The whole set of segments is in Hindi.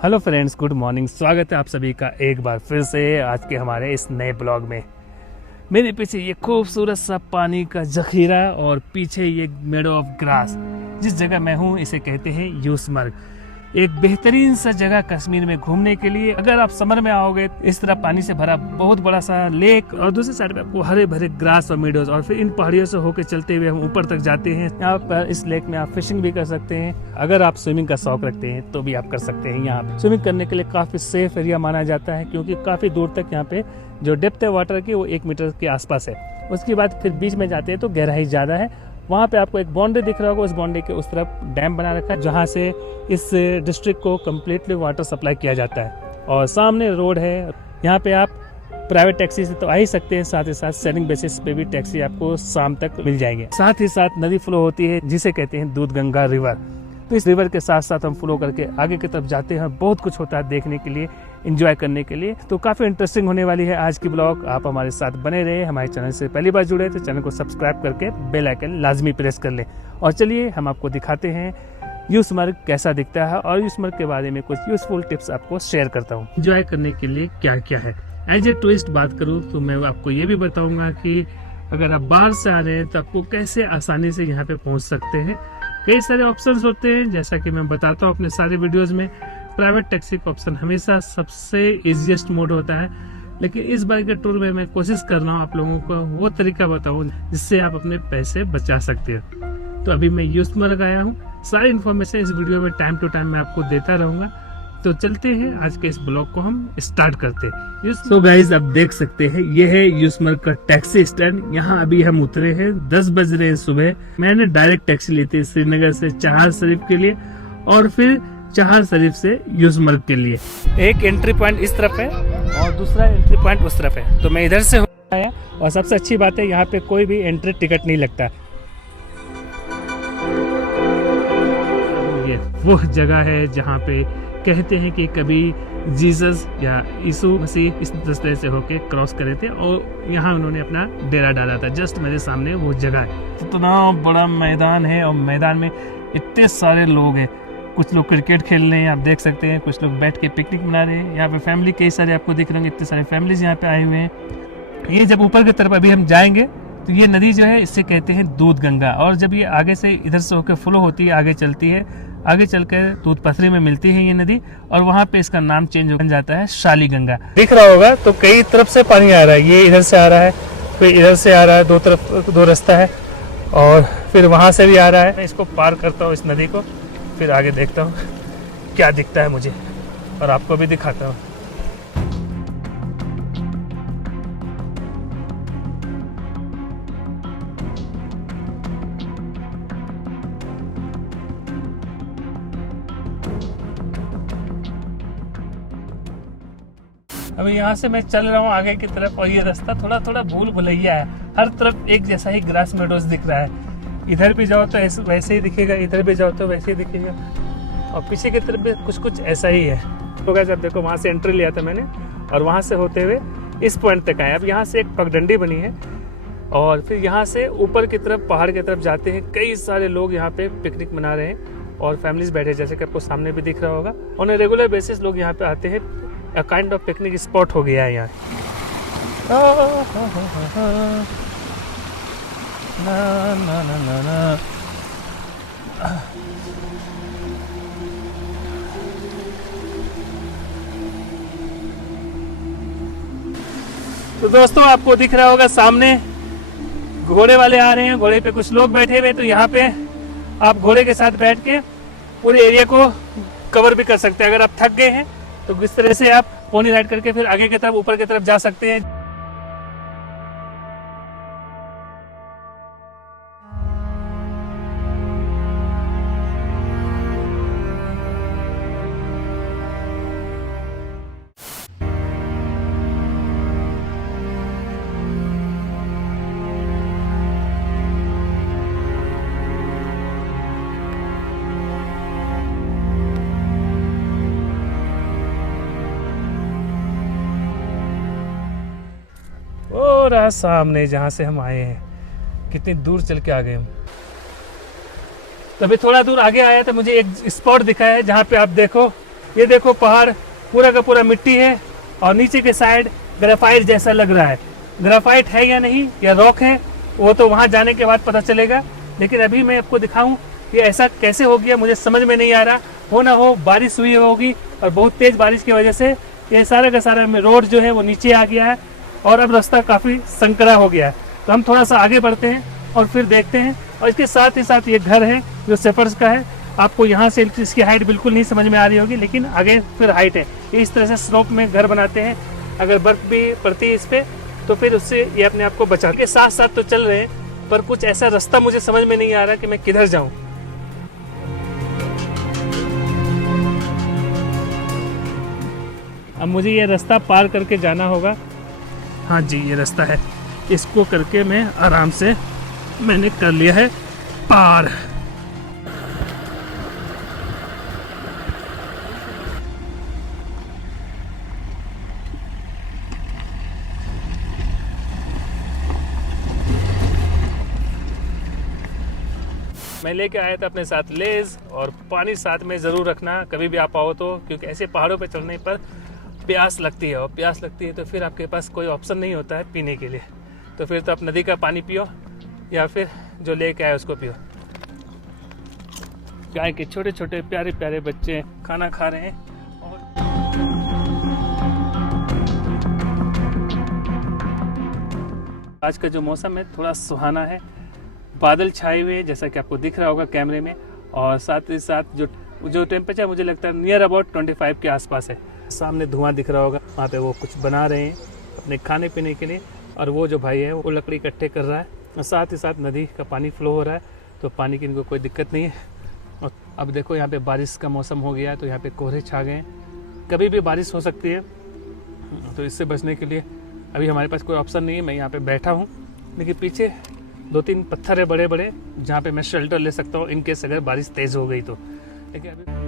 Hello friends, good morning. स्वागत है आप सभी का एक बार फिर से आज के हमारे इस नए ब्लॉग में। मेरे पीछे ये खूबसूरत सा पानी का जखीरा और पीछे ये मेडो ऑफ ग्रास। जिस जगह मैं हूँ इसे कहते हैं यूसमर्ग। एक बेहतरीन सा जगह कश्मीर में घूमने के लिए। अगर आप समर में आओगे, इस तरह पानी से भरा बहुत बड़ा सा लेक और दूसरी साइड पे आपको हरे भरे ग्रास और मीडोज, और फिर इन पहाड़ियों से होकर चलते हुए हम ऊपर तक जाते हैं। यहाँ पर इस लेक में आप फिशिंग भी कर सकते हैं। अगर आप स्विमिंग का शौक रखते हैं तो भी आप कर सकते हैं। यहाँ पे स्विमिंग करने के लिए काफी सेफ एरिया माना जाता है, क्योंकि काफी दूर तक यहाँ पे जो डेप्थ है वाटर की वो 1 मीटर के आसपास है। उसके बाद फिर बीच में जाते हैं तो गहराई ज्यादा है। वहाँ पे आपको एक बाउंड्री दिख रहा होगा, उस बाउंड्री के उस तरफ डैम बना रखा है, जहाँ से इस डिस्ट्रिक्ट को कम्प्लीटली वाटर सप्लाई किया जाता है। और सामने रोड है। यहाँ पे आप प्राइवेट टैक्सी से तो आ ही सकते हैं, साथ ही साथ शेयरिंग बेसिस पे भी टैक्सी आपको शाम तक मिल जाएंगे। साथ ही साथ नदी फ्लो होती है जिसे कहते हैं दूध गंगा रिवर। तो इस रिवर के साथ साथ हम फ्लो करके आगे की तरफ जाते हैं। बहुत कुछ होता है देखने के लिए, एंजॉय करने के लिए। तो काफी इंटरेस्टिंग होने वाली है आज की ब्लॉग। आप हमारे साथ बने रहे। हमारे चैनल से पहली बार जुड़े तो चैनल को सब्सक्राइब करके बेल आइकन लाजमी प्रेस कर लें। और चलिए हम आपको दिखाते हैं यूसमर्ग कैसा दिखता है, और यूसमर्ग के बारे में कुछ यूजफुल टिप्स आपको शेयर करता हूँ। एंजॉय करने के लिए क्या क्या है। एज ए टूरिस्ट बात करूँ तो मैं आपको ये भी बताऊंगा कि अगर आप बाहर से आ रहे हैं तो आपको कैसे आसानी से यहाँ पे पहुँच सकते हैं। कई सारे ऑप्शंस होते हैं, जैसा कि मैं बताता हूँ अपने सारे वीडियोस में। प्राइवेट टैक्सी का ऑप्शन हमेशा सबसे इजीएस्ट मोड होता है, लेकिन इस बार के टूर में मैं कोशिश कर रहा हूँ आप लोगों को वो तरीका बताऊँ जिससे आप अपने पैसे बचा सकते हो। तो अभी मैं यूसमर्ग आया हूँ। सारी इन्फॉर्मेशन इस वीडियो में टाइम टू टाइम मैं आपको देता रहूंगा। तो चलते हैं, आज के इस ब्लॉग को हम स्टार्ट करते हैं। सो गाइस, आप देख सकते हैं ये है यूसमर्ग का टैक्सी स्टैंड। यहाँ अभी हम उतरे हैं, 10 बज रहे हैं सुबह। मैंने डायरेक्ट टैक्सी ली थी श्रीनगर से चहार शरीफ के लिए, और फिर चहार शरीफ से यूसमर्ग के लिए। एक एंट्री पॉइंट इस तरफ है और दूसरा एंट्री पॉइंट उस तरफ है। तो मैं इधर से आया, और सबसे अच्छी बात है यहाँ पे कोई भी एंट्री टिकट नहीं लगता। ये वो जगह है जहाँ पे कहते हैं कि कभी जीसस या यीशु मसीह इस रास्ते से होके क्रॉस करे थे, और यहाँ उन्होंने अपना डेरा डाला था। जस्ट मेरे सामने वो जगह है। इतना बड़ा मैदान है, और मैदान में इतने सारे लोग हैं। कुछ लोग क्रिकेट खेल रहे हैं, आप देख सकते हैं। कुछ लोग बैठ के पिकनिक मना रहे हैं। यहाँ पे फैमिली कई सारे आपको दिख रहे होंगे, इतने सारे फैमिलीज यहाँ पे आए हुए हैं। ये जब ऊपर की तरफ अभी हम जाएंगे तो ये नदी जो है इससे कहते हैं दूध गंगा। और जब ये आगे से इधर से होकर फ्लो होती है, आगे चलती है, आगे चलकर दूध पथरी में मिलती है ये नदी, और वहाँ पे इसका नाम चेंज हो जाता है शाली गंगा। दिख रहा होगा तो कई तरफ से पानी आ रहा है। ये इधर से आ रहा है, फिर इधर से आ रहा है, दो तरफ दो रास्ता है, और फिर वहाँ से भी आ रहा है। मैं इसको पार करता हूँ इस नदी को, फिर आगे देखता हूँ क्या दिखता है मुझे, और आपको भी दिखाता हूँ। अभी यहाँ से मैं चल रहा हूँ आगे की तरफ, और ये रास्ता थोड़ा थोड़ा भूल भुलैया है। हर तरफ एक जैसा ही ग्रास मेडोज दिख रहा है। इधर भी जाओ तो वैसे ही दिखेगा, इधर भी जाओ तो वैसे ही दिखेगा, और पीछे की तरफ भी कुछ कुछ ऐसा ही है। तो गाइस, अब देखो वहाँ से एंट्री लिया था मैंने, और वहाँ से होते हुए इस पॉइंट तक आए। अब यहाँ से एक पगडंडी बनी है, और फिर यहाँ से ऊपर की तरफ पहाड़ की तरफ जाते हैं। कई सारे लोग यहाँ पे पिकनिक मना रहे हैं, और फैमिलीज बैठे, जैसे कि आपको सामने भी दिख रहा होगा। ऑन ए रेगुलर बेसिस लोग यहाँ पे आते हैं। A kind of picnic spot हो गया है यहाँ। ना ना ना ना ना। तो दोस्तों, आपको दिख रहा होगा सामने घोड़े वाले आ रहे हैं। घोड़े पे कुछ लोग बैठे हुए। तो यहाँ पे आप घोड़े के साथ बैठ के पूरे एरिया को कवर भी कर सकते हैं। अगर आप थक गए हैं तो इस तरह से आप पोनी राइड करके फिर आगे की तरफ, ऊपर की तरफ जा सकते हैं। रहा सामने जहाँ से हम आए हैं। कितनी दूर चल के आ गए हम। तभी थोड़ा दूर आगे आया तो मुझे एक स्पॉट दिखा है जहाँ पे आप देखो ये देखो पहाड़ पूरा का पूरा मिट्टी है और नीचे के साइड ग्रेफाइट जैसा लग रहा है। ग्रेफाइट है या नहीं या रॉक है वो तो वहां जाने के बाद पता चलेगा, लेकिन अभी मैं आपको दिखाऊं ये ऐसा कैसे हो गया मुझे समझ में नहीं आ रहा। हो ना हो बारिश हुई होगी और बहुत तेज बारिश की वजह से ये सारा का सारा रोड जो है वो नीचे आ गया है और अब रास्ता काफ़ी संकरा हो गया है। तो हम थोड़ा सा आगे बढ़ते हैं और फिर देखते हैं। और इसके साथ ही साथ ये घर है जो सेफर्स का है। आपको यहाँ से इसकी हाइट बिल्कुल नहीं समझ में आ रही होगी, लेकिन आगे फिर हाइट है। ये इस तरह से स्लोप में घर बनाते हैं, अगर बर्फ भी पड़ती है इस पर तो फिर उससे ये अपने आप को बचा के साथ साथ तो चल रहे हैं, पर कुछ ऐसा रास्ता मुझे समझ में नहीं आ रहा कि मैं किधर जाऊँ। अब मुझे ये रास्ता पार करके जाना होगा। हाँ जी ये रास्ता है, इसको करके मैं आराम से मैंने कर लिया है पार। मैं लेके आया था अपने साथ लेज और पानी साथ में ज़रूर रखना कभी भी आप आओ तो, क्योंकि ऐसे पहाड़ों पे चढ़ने पर प्यास लगती है और प्यास लगती है तो फिर आपके पास कोई ऑप्शन नहीं होता है पीने के लिए। तो फिर तो आप नदी का पानी पियो या फिर जो लेके आए उसको पियो। गाय के छोटे छोटे प्यारे प्यारे बच्चे खाना खा रहे हैं और आज का जो मौसम है थोड़ा सुहाना है, बादल छाए हुए हैं जैसा कि आपको दिख रहा होगा कैमरे में, और साथ ही साथ जो टेम्परेचर मुझे लगता है नियर अबाउट 25 के आसपास है। सामने धुआं दिख रहा होगा, वहाँ पे वो कुछ बना रहे हैं अपने खाने पीने के लिए, और वो जो भाई है वो लकड़ी इकट्ठे कर रहा है और साथ ही साथ नदी का पानी फ्लो हो रहा है, तो पानी की इनको कोई दिक्कत नहीं है। और अब देखो यहाँ पे बारिश का मौसम हो गया है तो यहाँ पे कोहरे छा गए हैं, कभी भी बारिश हो सकती है, तो इससे बचने के लिए अभी हमारे पास कोई ऑप्शन नहीं है। मैं यहाँ पे बैठा हूँ, लेकिन पीछे 2-3 पत्थर है बड़े बड़े जहाँ पे मैं शेल्टर ले सकता हूँ इनकेस अगर बारिश तेज़ हो गई तो। लेकिन अभी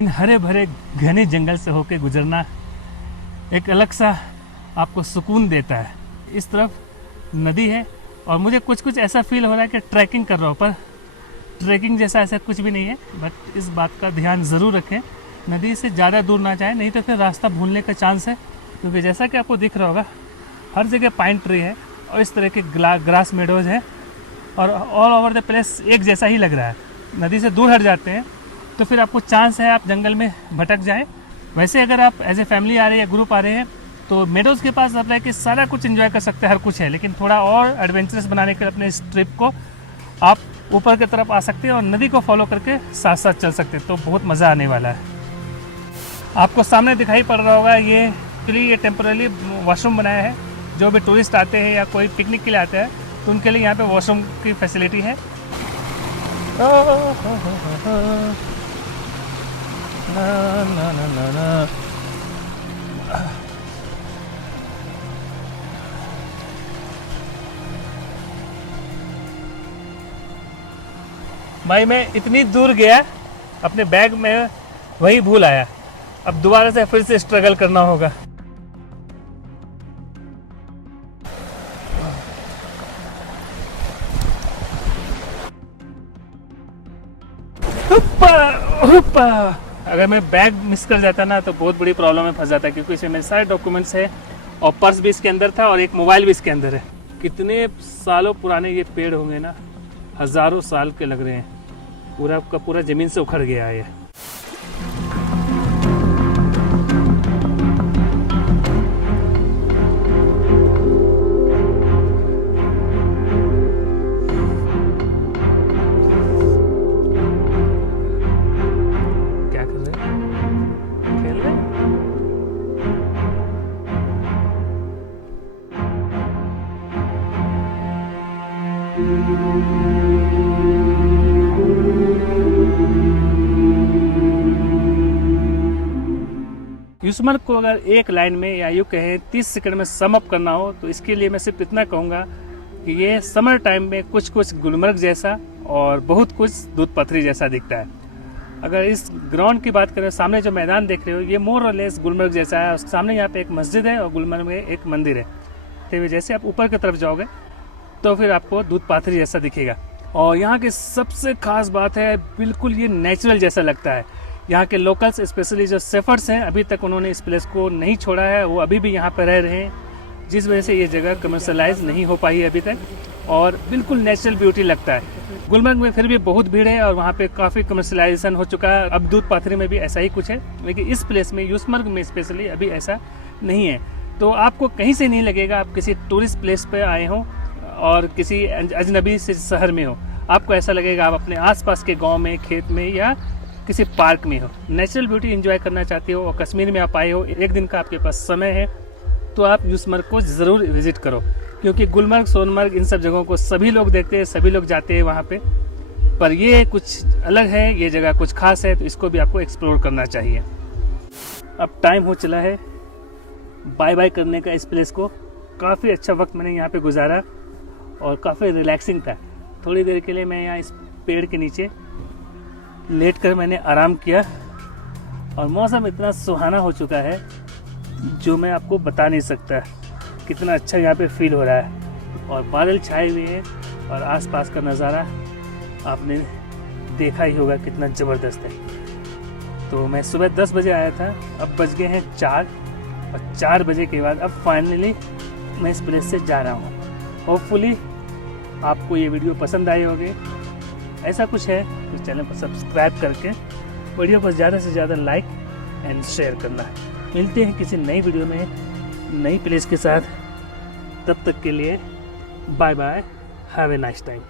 इन हरे भरे घने जंगल से होके गुजरना एक अलग सा आपको सुकून देता है। इस तरफ नदी है और मुझे कुछ कुछ ऐसा फील हो रहा है कि ट्रैकिंग कर रहा हूँ, पर ट्रैकिंग जैसा ऐसा कुछ भी नहीं है। बट इस बात का ध्यान ज़रूर रखें, नदी से ज़्यादा दूर ना जाए, नहीं तो फिर रास्ता भूलने का चांस है। क्योंकि जैसा कि आपको दिख रहा होगा हर जगह पाइन ट्री है और इस तरह के ग्रास मेडोज है और ऑल ओवर द प्लेस एक जैसा ही लग रहा है। नदी से दूर हट जाते हैं तो फिर आपको चांस है आप जंगल में भटक जाएं। वैसे अगर आप एज ए फैमिली आ रहे हैं या ग्रुप आ रहे हैं तो मेडोज़ के पास आप रह के सारा कुछ एंजॉय कर सकते हैं, हर कुछ है। लेकिन थोड़ा और एडवेंचरस बनाने के लिए अपने इस ट्रिप को आप ऊपर की तरफ आ सकते हैं और नदी को फॉलो करके साथ साथ चल सकते हैं, तो बहुत मज़ा आने वाला है। आपको सामने दिखाई पड़ रहा होगा ये टेम्पररी वॉशरूम बनाया है। जो भी टूरिस्ट आते हैं या कोई पिकनिक के लिए आते हैं तो उनके लिए यहाँ पे वॉशरूम की फैसिलिटी है। भाई मैं इतनी दूर गया अपने बैग में वही भूल आया, अब दोबारा से फिर से स्ट्रगल करना होगा। अगर मैं बैग मिस कर जाता ना तो बहुत बड़ी प्रॉब्लम में फंस जाता, क्योंकि इसमें मेरे सारे डॉक्यूमेंट्स है और पर्स भी इसके अंदर था और एक मोबाइल भी इसके अंदर है। कितने सालों पुराने ये पेड़ होंगे ना, हज़ारों साल के लग रहे हैं, पूरा का पूरा ज़मीन से उखड़ गया है ये। युसमर्ग को अगर एक लाइन में या यूँ कहें 30 सेकंड में सम अप करना हो तो इसके लिए मैं सिर्फ इतना कहूँगा कि ये समर टाइम में कुछ कुछ गुलमर्ग जैसा और बहुत कुछ दूध पथरी जैसा दिखता है। अगर इस ग्राउंड की बात करें, सामने जो मैदान देख रहे हो ये मोर और लेस गुलमर्ग जैसा है। सामने यहाँ पे एक मस्जिद है और गुलमर्ग में एक मंदिर है। तो जैसे आप ऊपर की तरफ जाओगे तो फिर आपको दूध पाथरी जैसा दिखेगा। और यहाँ की सबसे खास बात है, बिल्कुल ये नेचुरल जैसा लगता है। यहाँ के लोकल्स स्पेशली जो सेफर्स हैं अभी तक उन्होंने इस प्लेस को नहीं छोड़ा है, वो अभी भी यहाँ पर रह रहे हैं, जिस वजह से ये जगह कमर्शलाइज नहीं हो पाई है अभी तक और बिल्कुल नेचुरल ब्यूटी लगता है। गुलमर्ग में फिर भी बहुत भीड़ है और वहाँ पे काफ़ी कमर्शलाइजेशन हो चुका है। अब दूध पाथरी में भी ऐसा ही कुछ है, लेकिन इस प्लेस में युसमर्ग में स्पेशली अभी ऐसा नहीं है। तो आपको कहीं से नहीं लगेगा आप किसी टूरिस्ट प्लेस पे आए हों और किसी अजनबी से शहर में हो। आपको ऐसा लगेगा आप अपने आसपास के गांव में, खेत में या किसी पार्क में हो। नेचुरल ब्यूटी एंजॉय करना चाहते हो और कश्मीर में आप आए हो, एक दिन का आपके पास समय है, तो आप युसमर्ग को ज़रूर विजिट करो। क्योंकि गुलमर्ग, सोनमर्ग, इन सब जगहों को सभी लोग देखते हैं, सभी लोग जाते हैं वहाँ पे, पर ये कुछ अलग है, ये जगह कुछ खास है, तो इसको भी आपको एक्सप्लोर करना चाहिए। अब टाइम हो चला है बाय बाय करने का इस प्लेस को। काफ़ी अच्छा वक्त मैंने यहाँ पे गुजारा और काफ़ी रिलैक्सिंग था। थोड़ी देर के लिए मैं यहाँ इस पेड़ के नीचे लेट कर मैंने आराम किया और मौसम इतना सुहाना हो चुका है जो मैं आपको बता नहीं सकता कितना अच्छा यहाँ पे फील हो रहा है। और बादल छाए हुए हैं और आसपास का नज़ारा आपने देखा ही होगा कितना ज़बरदस्त है। तो मैं सुबह 10 बजे आया था, अब बज गए हैं 4 और 4 बजे के बाद अब फाइनली मैं इस प्लेस से जा रहा हूँ। होपफुली आपको ये वीडियो पसंद आए होंगे। ऐसा कुछ है तो चैनल को सब्सक्राइब करके वीडियो को ज़्यादा से ज़्यादा लाइक एंड शेयर करना है। मिलते हैं किसी नई वीडियो में नई प्लेस के साथ। तब तक के लिए bye bye, have a nice time.